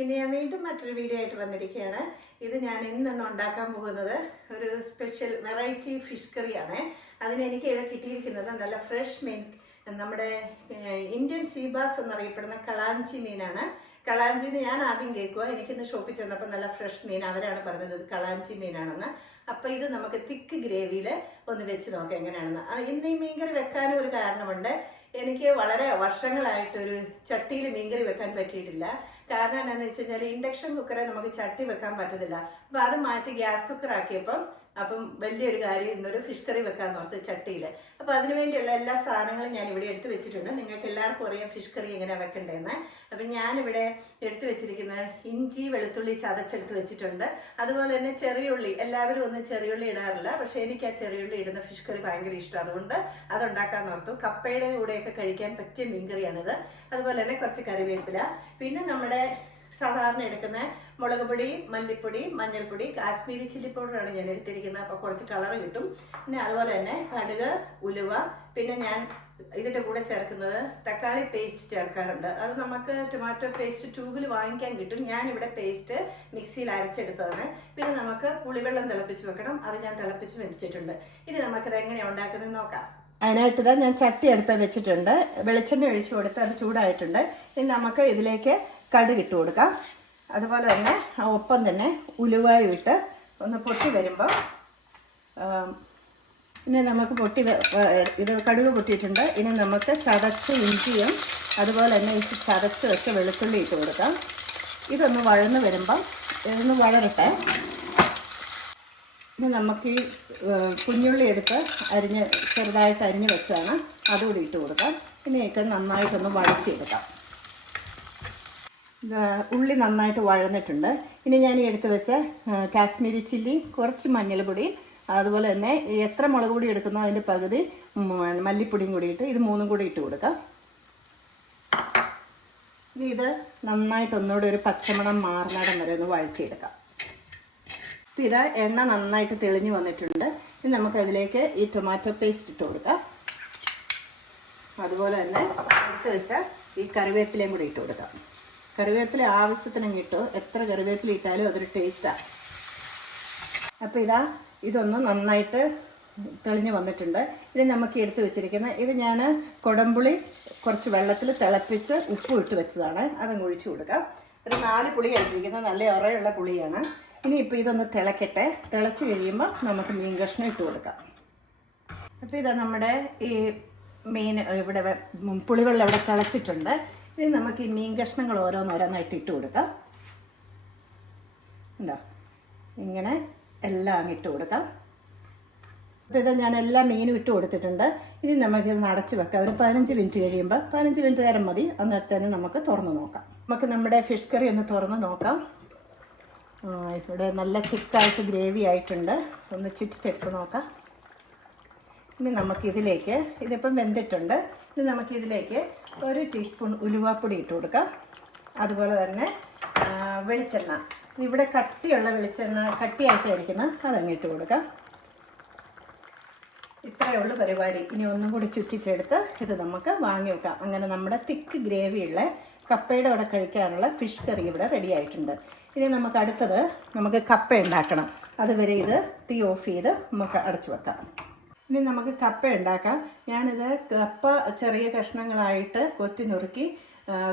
ഇനി ഞാൻ വീണ്ടും മറ്റൊരു വീഡിയോ ആയിട്ട് വന്നിരിക്കുകയാണ്. ഇത് ഞാൻ ഇന്നൊന്ന് ഉണ്ടാക്കാൻ പോകുന്നത് ഒരു സ്പെഷ്യൽ വെറൈറ്റി ഫിഷ് കറിയാണ് അതിന് എനിക്ക് ഇവിടെ കിട്ടിയിരിക്കുന്നത് നല്ല ഫ്രഷ് മീൻ നമ്മുടെ ഇന്ത്യൻ സീബാസ് എന്നറിയപ്പെടുന്ന കളാഞ്ചി മീനാണ്. കളാഞ്ചി എന്ന് ഞാൻ ആദ്യം കേൾക്കുക എനിക്കിന്ന് ഷോപ്പിൽ ചെന്നപ്പോൾ നല്ല ഫ്രഷ് മീൻ അവരാണ് പറഞ്ഞത് കളാഞ്ചി മീനാണെന്ന്. അപ്പോൾ ഇത് നമുക്ക് തിക്ക് ഗ്രേവിയിൽ ഒന്ന് വെച്ച് നോക്കാം എങ്ങനെയാണെന്ന്. ഇന്ന് ഈ മീൻകറി വെക്കാനും ഒരു കാരണമുണ്ട്. എനിക്ക് വളരെ വർഷങ്ങളായിട്ടൊരു ചട്ടിയിൽ മീൻകറി വെക്കാൻ പറ്റിയിട്ടില്ല. കാരണം എന്താണെന്ന് വെച്ച് കഴിഞ്ഞാൽ ഇൻഡക്ഷൻ കുക്കറെ നമുക്ക് ചട്ടി വെക്കാൻ പറ്റത്തില്ല. അപ്പം അത് മാറ്റി ഗ്യാസ് കുക്കർ ആക്കിയപ്പം അപ്പം വലിയൊരു കാര്യം ഇന്നൊരു ഫിഷ് കറി വെക്കാൻ ഓർത്ത് ചട്ടിയിൽ അപ്പോൾ അതിനു വേണ്ടിയുള്ള എല്ലാ സാധനങ്ങളും ഞാൻ ഇവിടെ എടുത്തു വെച്ചിട്ടുണ്ട്. നിങ്ങൾക്ക് എല്ലാവർക്കും അറിയാം ഫിഷ് കറി എങ്ങനെയാണ് വെക്കേണ്ടതെന്ന് അപ്പം ഞാനിവിടെ എടുത്തു വെച്ചിരിക്കുന്ന ഇഞ്ചി വെളുത്തുള്ളി ചതച്ചെടുത്ത് വെച്ചിട്ടുണ്ട്. അതുപോലെ തന്നെ ചെറിയുള്ളി എല്ലാവരും ഒന്നും ചെറിയുള്ളി ഇടാറില്ല. പക്ഷേ എനിക്ക് ആ ചെറിയുള്ളി ഇടുന്ന ഫിഷ് കറി ഭയങ്കര ഇഷ്ടം. അതുകൊണ്ട് അതുണ്ടാക്കാൻ ഓർത്തു. കപ്പയുടെ കൂടെയൊക്കെ കഴിക്കാൻ പറ്റിയ മീൻകറിയാണിത്. അതുപോലെ തന്നെ കുറച്ച് കറിവേപ്പില. പിന്നെ നമ്മുടെ സാധാരണ എടുക്കുന്ന മുളക് പൊടി മല്ലിപ്പൊടി മഞ്ഞൾപ്പൊടി കാശ്മീരി ചില്ലി പൗഡറാണ് ഞാൻ എടുത്തിരിക്കുന്നത്. അപ്പോൾ കുറച്ച് കളർ കിട്ടും. പിന്നെ അതുപോലെ തന്നെ കടുക് ഉലുവ പിന്നെ ഞാൻ ഇതിന്റെ കൂടെ ചേർക്കുന്നത് തക്കാളി പേസ്റ്റ് ചേർക്കാറുണ്ട്. അത് നമുക്ക് ടൊമാറ്റോ പേസ്റ്റ് ട്യൂബിൽ വാങ്ങിക്കാൻ കിട്ടും. ഞാനിവിടെ പേസ്റ്റ് മിക്സിയിൽ അരച്ചെടുത്തതാണ്. പിന്നെ നമുക്ക് പുളിവെള്ളം തിളപ്പിച്ച് വെക്കണം. അത് ഞാൻ തിളപ്പിച്ച് വെച്ചിട്ടുണ്ട്. ഇനി നമുക്കത് എങ്ങനെയാണ് ഉണ്ടാക്കുന്നത് നോക്കാം. അതിനായിട്ട് ഇതാ ഞാൻ ചട്ടി അടുപ്പ് വെച്ചിട്ടുണ്ട്. വെളിച്ചെണ്ണ ഒഴിച്ചു കൊടുത്ത് അത് ചൂടായിട്ടുണ്ട്. ഇനി നമുക്ക് ഇതിലേക്ക് കടുക് ഇട്ട് കൊടുക്കാം. അതുപോലെ തന്നെ ഒപ്പം തന്നെ ഉലുവായും ഇട്ട് ഒന്ന് പൊട്ടി വരുമ്പോൾ ഇനി നമുക്ക് പൊട്ടി ഇത് കടുക് പൊട്ടിയിട്ടുണ്ട്. ഇനി നമുക്ക് ചതച്ച് ഇഞ്ചിയും അതുപോലെ തന്നെ ഈ ചതച്ച് വെച്ച് വെളുത്തുള്ളി ഇട്ട് കൊടുക്കാം. ഇതൊന്ന് വഴന്ന് വരുമ്പം ഇതൊന്ന് വളരട്ടെ ഇനി നമുക്ക് ഈ കുഞ്ഞുള്ളി എടുത്ത് അരിഞ്ഞ് ചെറുതായിട്ട് അരിഞ്ഞ് വെച്ചാണ് അതുകൂടി ഇട്ട് കൊടുക്കാം. ഇനിയൊക്കെ നന്നായിട്ടൊന്ന് വഴച്ചെടുക്കാം ഇത് ഉള്ളി നന്നായിട്ട് വഴന്നിട്ടുണ്ട്. ഇനി ഞാൻ എടുത്ത് വെച്ച കാശ്മീരി ചില്ലി കുറച്ച് മഞ്ഞൾപ്പൊടി അതുപോലെ തന്നെ എത്ര മുളക് പൊടി എടുക്കുന്നോ അതിന്റെ പകുതി മല്ലിപ്പൊടിയും കൂടി ഇട്ട് ഇത് മൂന്നും കൂടി ഇട്ട് കൊടുക്കാം. ഇനി ഇത് നന്നായിട്ട് ഒന്നുകൂടി ഒരു പച്ചമണം മാറുന്നിടം വരെ ഒന്ന് വഴറ്റിയെടുക്കാം. അപ്പോൾ ഇതാ എണ്ണ നന്നായിട്ട് തെളിഞ്ഞു വന്നിട്ടുണ്ട്. ഇനി നമുക്കതിലേക്ക് ഈ ടൊമാറ്റോ പേസ്റ്റ് ഇട്ട് കൊടുക്കാം. അതുപോലെ തന്നെ എടുത്ത് വെച്ച ഈ കറിവേപ്പിലയും കൂടി ഇട്ട് കൊടുക്കാം. കറിവേപ്പില ആവശ്യത്തിന് കിട്ടും എത്ര കറിവേപ്പില ഇട്ടാലും അതൊരു ടേസ്റ്റാണ് അപ്പോൾ ഇതാ ഇതൊന്ന് നന്നായിട്ട് തെളിഞ്ഞ് വന്നിട്ടുണ്ട്. ഇത് നമുക്ക് എടുത്ത് വെച്ചിരിക്കുന്ന ഇത് ഞാൻ കുടംപുളി കുറച്ച് വെള്ളത്തിൽ തിളപ്പിച്ച് ഉപ്പ് ഇട്ട് വെച്ചതാണ്. അതങ്ങ് ഒഴിച്ചു കൊടുക്കാം. ഒരു നാല് പുളി കഴിപ്പിക്കുന്നത് നല്ല ഉറയുള്ള പുളിയാണ്. ഇനി ഇപ്പോൾ ഇതൊന്ന് തിളക്കട്ടെ. തിളച്ച് കഴിയുമ്പോൾ നമുക്ക് മീൻ കഷ്ണം ഇട്ട് കൊടുക്കാം. അപ്പോൾ ഇതാ നമ്മുടെ ഈ മീൻ ഇവിടെ പുളിവെള്ളം ഇവിടെ തിളച്ചിട്ടുണ്ട്. ഇനി നമുക്ക് ഈ മീൻ കഷ്ണങ്ങൾ ഓരോന്നോരോന്നായിട്ട് ഇട്ട് കൊടുക്കാം. ഉണ്ടോ ഇങ്ങനെ എല്ലാം അങ്ങ് ഇട്ട് കൊടുക്കാം. അപ്പോൾ ഇത് ഞാൻ എല്ലാ മീനും ഇട്ട് കൊടുത്തിട്ടുണ്ട്. ഇനി നമുക്ക് ഇത് അടച്ച് വെക്കാം. ഒരു പതിനഞ്ച് മിനിറ്റ് കഴിയുമ്പോൾ പതിനഞ്ച് മിനിറ്റ് നേരം മതി. അന്നേരത്തേന് നമുക്ക് തുറന്ന് നോക്കാം. നമുക്ക് നമ്മുടെ ഫിഷ് കറി ഒന്ന് തുറന്ന് നോക്കാം. ഇവിടെ നല്ല തിക്കായിട്ട് ഗ്രേവി ആയിട്ടുണ്ട്. ഒന്ന് ചുറ്റിച്ചെടുത്ത് നോക്കാം. ഇനി നമുക്കിതിലേക്ക് ഇതിപ്പം വെന്തിട്ടുണ്ട്. ഇനി നമുക്കിതിലേക്ക് ഒരു ടീസ്പൂൺ ഉലുവാപ്പൊടി ഇട്ട് കൊടുക്കാം. അതുപോലെ തന്നെ വെളിച്ചെണ്ണ. ഇവിടെ കട്ടിയുള്ള വെളിച്ചെണ്ണ കട്ടിയായിട്ടായിരിക്കുന്ന അതങ്ങ് ഇട്ട് കൊടുക്കാം. ഇത്രയേ ഉള്ളൂ പരിപാടി. ഇനി ഒന്നും കൂടി ചുറ്റിച്ചെടുത്ത് ഇത് നമുക്ക് വാങ്ങി വെക്കാം. അങ്ങനെ നമ്മുടെ തിക്ക് ഗ്രേവിയുള്ള കപ്പയുടെ കൂടെ കഴിക്കാനുള്ള ഫിഷ് കറി ഇവിടെ റെഡി ആയിട്ടുണ്ട്. ഇനി നമുക്ക് അടുത്തത് നമുക്ക് കപ്പ ഉണ്ടാക്കണം. അതുവരെ ഇത് തീ ഓഫ് ചെയ്ത് നമുക്ക് അടച്ചു വെക്കാം. ഇനി നമുക്ക് കപ്പ ഉണ്ടാക്കാം. ഞാനിത് കപ്പ ചെറിയ കഷ്ണങ്ങളായിട്ട് കൊത്തി നുറുക്കി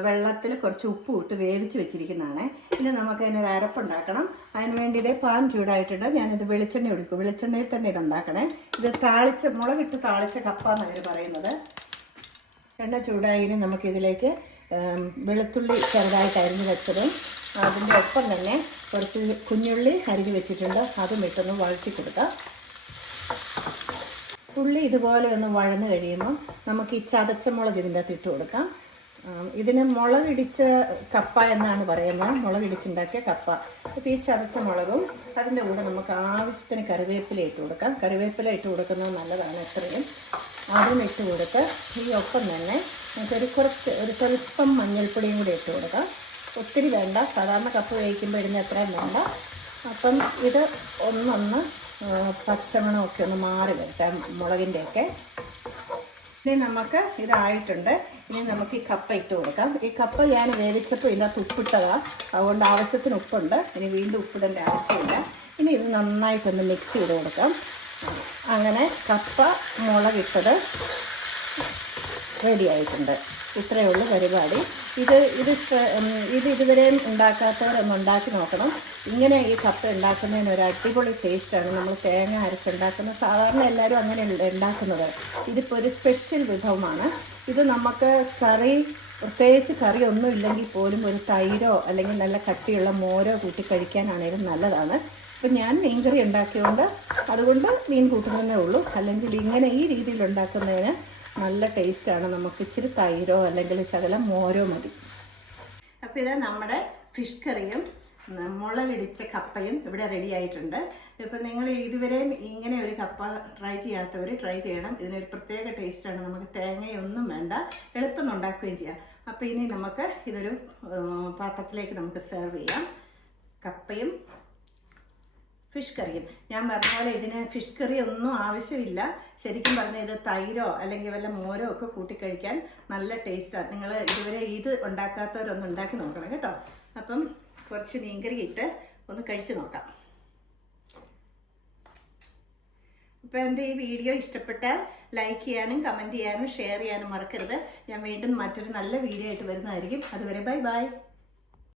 വെള്ളത്തിൽ കുറച്ച് ഉപ്പ് ഇട്ട് വേവിച്ച് വെച്ചിരിക്കുന്നതാണ്. ഇനി നമുക്ക് അതിനൊരു അരപ്പുണ്ടാക്കണം അതിന് വേണ്ടി പാൻ ചൂടായിട്ടുണ്ട്. ഞാനിത് വെളിച്ചെണ്ണ എടുക്കും. വെളിച്ചെണ്ണയിൽ തന്നെ ഇത് ഉണ്ടാക്കണേ. ഇത് താളിച്ച മുളകിട്ട് താളിച്ച കപ്പ എന്നാണ് ഇവർ പറയുന്നത്. എണ്ണ ചൂടായി നമുക്കിതിലേക്ക് വെളുത്തുള്ളി ചെറുതായിട്ട് അരിഞ്ഞ് വെച്ചതും. അതിന്റെ ഒപ്പം തന്നെ കുറച്ച് കുഞ്ഞുള്ളി അരിഞ്ഞ് വെച്ചിട്ടുണ്ട്. അതും ഇട്ടൊന്ന് വഴറ്റി കൊടുക്കാം. ഉള്ളി ഇതുപോലെ ഒന്ന് വഴന്ന് കഴിയുമ്പോൾ നമുക്ക് ഈ ചതച്ച മുളക് ഇതിന്റെ അകത്ത് ഇട്ട് കൊടുക്കാം. ഇതിന് മുളകിടിച്ച കപ്പ എന്നാണ് പറയുന്നത്. മുളകിടിച്ചുണ്ടാക്കിയ കപ്പ. അപ്പോൾ ഈ ചതച്ച മുളകും അതിന്റെ കൂടെ നമുക്ക് ആവശ്യത്തിന് കറിവേപ്പില ഇട്ട് കൊടുക്കാം. കറിവേപ്പില ഇട്ട് കൊടുക്കുന്നത് നല്ലതാണ് എത്രയും. അതും ഇട്ട് കൊടുത്ത് ഈ ഒപ്പം തന്നെ നമുക്കൊരു കുറച്ച് ഒരു സ്വല്പം മഞ്ഞൾപ്പൊടിയും കൂടി ഇട്ട് കൊടുക്കാം. ഒത്തിരി വേണ്ട. സാധാരണ കപ്പ് വേവിക്കുമ്പോൾ ഇടുന്ന എത്രയും വേണ്ട. അപ്പം ഇത് ഒന്നൊന്ന് പച്ചമണമൊക്കെ ഒന്ന് മാറി വരട്ടെ മുളകിന്റെയൊക്കെ. ഇനി നമുക്ക് ഇതായിട്ടുണ്ട്. ഇനി നമുക്ക് ഈ കപ്പ ഇട്ട് കൊടുക്കാം. ഈ കപ്പ ഞാൻ വേവിച്ചപ്പോൾ ഇതിനകത്ത് ഉപ്പിട്ടതാണ് അതുകൊണ്ട് ആവശ്യത്തിന് ഉപ്പുണ്ട്. ഇനി വീണ്ടും ഉപ്പിടേണ്ട ആവശ്യമില്ല. ഇനി ഇത് നന്നായിട്ടൊന്ന് മിക്സ് ചെയ്ത് കൊടുക്കാം. അങ്ങനെ കപ്പ മുളകിട്ടത് റെഡി ആയിട്ടുണ്ട്. ഇത്രയേ ഉള്ളൂ പരിപാടി. ഇത് ഇത് ഇത് ഇതുവരെയും ഉണ്ടാക്കാത്തവരൊന്ന് ഉണ്ടാക്കി നോക്കണം. ഇങ്ങനെ ഈ കപ്പ ഉണ്ടാക്കുന്നതിന് ഒരു അടിപൊളി ടേസ്റ്റാണ് നമ്മൾ തേങ്ങ അരച്ചുണ്ടാക്കുന്ന സാധാരണ എല്ലാവരും അങ്ങനെ ഉണ്ടാക്കുന്നത്. ഇതിപ്പോൾ ഒരു സ്പെഷ്യൽ വിഭവമാണ്. ഇത് നമുക്ക് കറി പ്രത്യേകിച്ച് കറി ഒന്നും ഇല്ലെങ്കിൽ പോലും ഒരു തൈരോ അല്ലെങ്കിൽ നല്ല കട്ടിയുള്ള മോരോ കൂട്ടി കഴിക്കാനാണേലും നല്ലതാണ്. ഇപ്പം ഞാൻ മീൻകറി ഉണ്ടാക്കിയതുകൊണ്ട് അതുകൊണ്ട് മീൻ കൂട്ടുന്നതേ ഉള്ളൂ. അല്ലെങ്കിൽ ഇങ്ങനെ ഈ രീതിയിൽ ഉണ്ടാക്കുന്നതിന് നല്ല ടേസ്റ്റാണ്. നമുക്ക് ഇച്ചിരി തൈരോ അല്ലെങ്കിൽ ശകലം മോരോ മതി. അപ്പോൾ ഇത് നമ്മുടെ ഫിഷ് കറിയും മുളകിടിച്ച കപ്പയും ഇവിടെ റെഡി ആയിട്ടുണ്ട്. ഇപ്പം നിങ്ങൾ ഇതുവരെയും ഇങ്ങനെ ഒരു കപ്പ ട്രൈ ചെയ്യാത്തവർ ട്രൈ ചെയ്യണം. ഇതിനൊരു പ്രത്യേക ടേസ്റ്റാണ് നമുക്ക് തേങ്ങയൊന്നും വേണ്ട. എളുപ്പം ഉണ്ടാക്കുകയും ചെയ്യാം. അപ്പോൾ ഇനി നമുക്ക് ഇതൊരു പാത്രത്തിലേക്ക് നമുക്ക് സെർവ് ചെയ്യാം. കപ്പയും ഫിഷ് കറിയും. ഞാൻ പറഞ്ഞ പോലെ ഇതിന് ഫിഷ് കറി ഒന്നും ആവശ്യമില്ല. ശരിക്കും പറഞ്ഞാൽ ഇത് തൈരോ അല്ലെങ്കിൽ വല്ല മോരോ ഒക്കെ കൂട്ടിക്കഴിക്കാൻ നല്ല ടേസ്റ്റാണ് നിങ്ങൾ ഇതുവരെ ഇത് ഉണ്ടാക്കാത്തവരൊന്ന് ഉണ്ടാക്കി നോക്കണം കേട്ടോ. അപ്പം കുറച്ച് മീൻകറി ഇട്ട് ഒന്ന് കഴിച്ചു നോക്കാം. അപ്പോൾ എന്റെ ഈ വീഡിയോ ഇഷ്ടപ്പെട്ടാൽ ലൈക്ക് ചെയ്യാനും കമന്റ് ചെയ്യാനും ഷെയർ ചെയ്യാനും മറക്കരുത്. ഞാൻ വീണ്ടും മറ്റൊരു നല്ല വീഡിയോ ആയിട്ട് വരുന്നതായിരിക്കും. അതുവരെ ബൈ ബൈ